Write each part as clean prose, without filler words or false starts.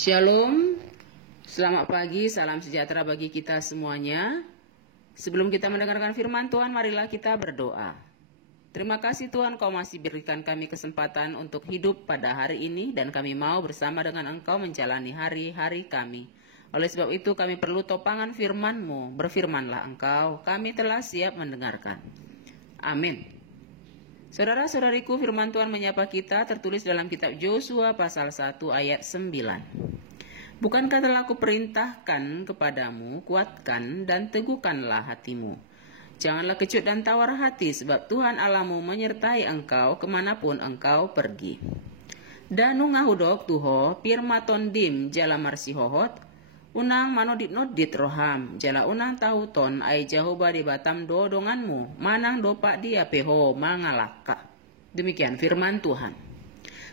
Shalom, selamat pagi, salam sejahtera bagi kita semuanya. Sebelum kita mendengarkan firman Tuhan, marilah kita berdoa. Terima kasih Tuhan, Kau masih berikan kami kesempatan untuk hidup pada hari ini, dan kami mau bersama dengan Engkau menjalani hari-hari kami. Oleh sebab itu kami perlu topangan firman-Mu. Berfirmanlah Engkau, kami telah siap mendengarkan. Amin. Saudara-saudariku, firman Tuhan menyapa kita tertulis dalam kitab Yosua pasal 1 ayat 9. Bukankah telah kuperintahkan kepadamu, kuatkan dan teguhkanlah hatimu. Janganlah kecut dan tawar hati, sebab Tuhan Allahmu menyertai engkau kemanapun engkau pergi. Danu ngahudok tuho, pirmaton dim jala marsihohot, unang manodit-nodit roham, jala unang tahuton ay Jehovah di batam do donganmu, manang dopak dia peho mangalaka. Demikian firman Tuhan.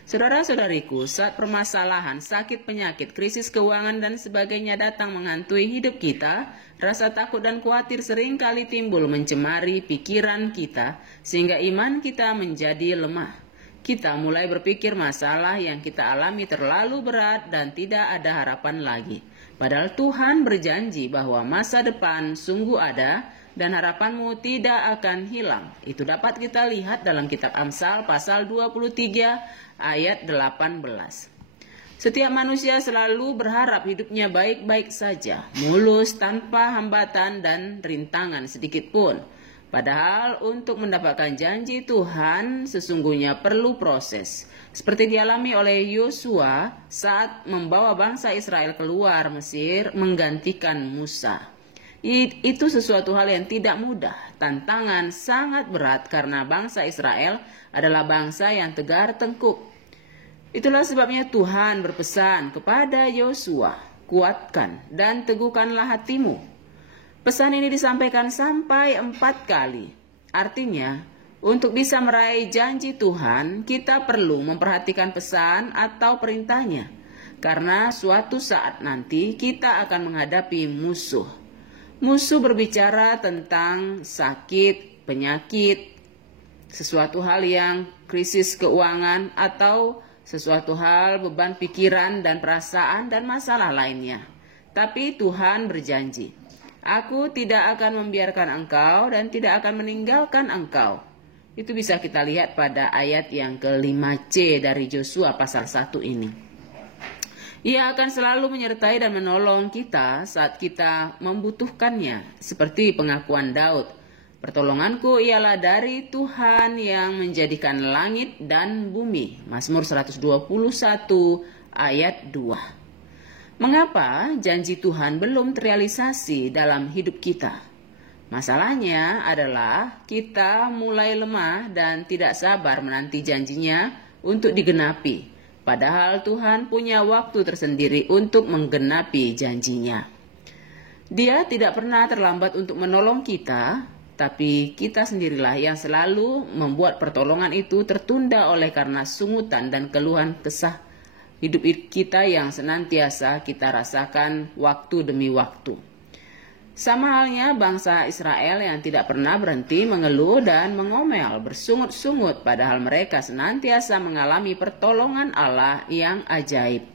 Saudara-saudariku, saat permasalahan, sakit, penyakit, krisis keuangan dan sebagainya datang menghantui hidup kita, rasa takut dan khawatir seringkali timbul mencemari pikiran kita, sehingga iman kita menjadi lemah. Kita mulai berpikir masalah yang kita alami terlalu berat dan tidak ada harapan lagi. Padahal Tuhan berjanji bahwa masa depan sungguh ada dan harapanmu tidak akan hilang. Itu dapat kita lihat dalam kitab Amsal pasal 23 ayat 18. Setiap manusia selalu berharap hidupnya baik-baik saja, mulus tanpa hambatan dan rintangan sedikit pun. Padahal untuk mendapatkan janji Tuhan sesungguhnya perlu proses. Seperti dialami oleh Yosua saat membawa bangsa Israel keluar Mesir menggantikan Musa. Itu sesuatu hal yang tidak mudah. Tantangan sangat berat karena bangsa Israel adalah bangsa yang tegar tengkuk. Itulah sebabnya Tuhan berpesan kepada Yosua, kuatkan dan teguhkanlah hatimu. Pesan ini disampaikan sampai 4 kali. Artinya, untuk bisa meraih janji Tuhan, kita perlu memperhatikan pesan atau perintahnya. Karena suatu saat nanti kita akan menghadapi musuh. Musuh berbicara tentang sakit, penyakit, sesuatu hal yang krisis keuangan, atau sesuatu hal beban pikiran dan perasaan dan masalah lainnya. Tapi Tuhan berjanji, Aku tidak akan membiarkan engkau dan tidak akan meninggalkan engkau. Itu bisa kita lihat pada ayat yang ke-5c dari Yosua pasal 1 ini. Ia akan selalu menyertai dan menolong kita saat kita membutuhkannya. Seperti pengakuan Daud, pertolonganku ialah dari Tuhan yang menjadikan langit dan bumi. Mazmur 121 ayat 2. Mengapa janji Tuhan belum terrealisasi dalam hidup kita? Masalahnya adalah kita mulai lemah dan tidak sabar menanti janjinya untuk digenapi. Padahal Tuhan punya waktu tersendiri untuk menggenapi janjinya. Dia tidak pernah terlambat untuk menolong kita, tapi kita sendirilah yang selalu membuat pertolongan itu tertunda oleh karena sungutan dan keluhan kesah hidup kita yang senantiasa kita rasakan waktu demi waktu. Sama halnya bangsa Israel yang tidak pernah berhenti mengeluh dan mengomel, bersungut-sungut, padahal mereka senantiasa mengalami pertolongan Allah yang ajaib.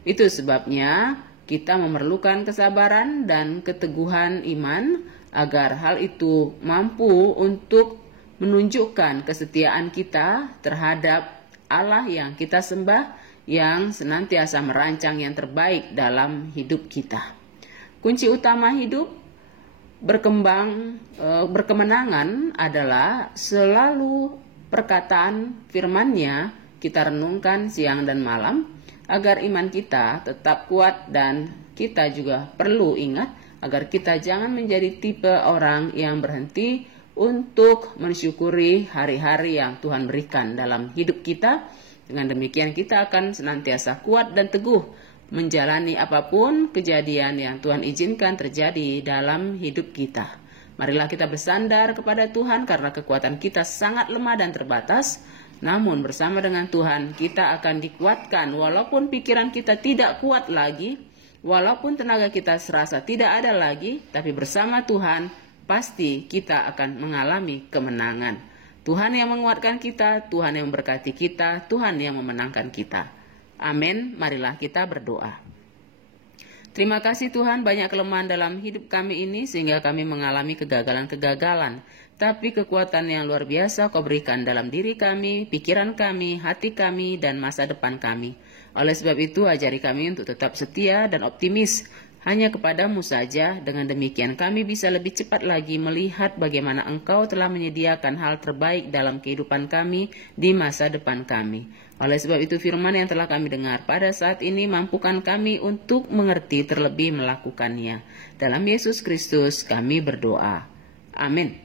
Itu sebabnya kita memerlukan kesabaran dan keteguhan iman agar hal itu mampu untuk menunjukkan kesetiaan kita terhadap Allah yang kita sembah, yang senantiasa merancang yang terbaik dalam hidup kita. Kunci utama hidup berkemenangan adalah selalu perkataan firman-Nya kita renungkan siang dan malam agar iman kita tetap kuat, dan kita juga perlu ingat agar kita jangan menjadi tipe orang yang berhenti untuk mensyukuri hari-hari yang Tuhan berikan dalam hidup kita. Dengan demikian kita akan senantiasa kuat dan teguh menjalani apapun kejadian yang Tuhan izinkan terjadi dalam hidup kita. Marilah kita bersandar kepada Tuhan karena kekuatan kita sangat lemah dan terbatas. Namun bersama dengan Tuhan kita akan dikuatkan walaupun pikiran kita tidak kuat lagi, walaupun tenaga kita serasa tidak ada lagi, tapi bersama Tuhan pasti kita akan mengalami kemenangan. Tuhan yang menguatkan kita, Tuhan yang memberkati kita, Tuhan yang memenangkan kita. Amin. Marilah kita berdoa. Terima kasih Tuhan, banyak kelemahan dalam hidup kami ini sehingga kami mengalami kegagalan-kegagalan. Tapi kekuatan yang luar biasa Kau berikan dalam diri kami, pikiran kami, hati kami, dan masa depan kami. Oleh sebab itu, ajari kami untuk tetap setia dan optimis hanya kepadamu saja. Dengan demikian kami bisa lebih cepat lagi melihat bagaimana Engkau telah menyediakan hal terbaik dalam kehidupan kami di masa depan kami. Oleh sebab itu firman yang telah kami dengar pada saat ini mampukan kami untuk mengerti terlebih melakukannya. Dalam Yesus Kristus kami berdoa. Amin.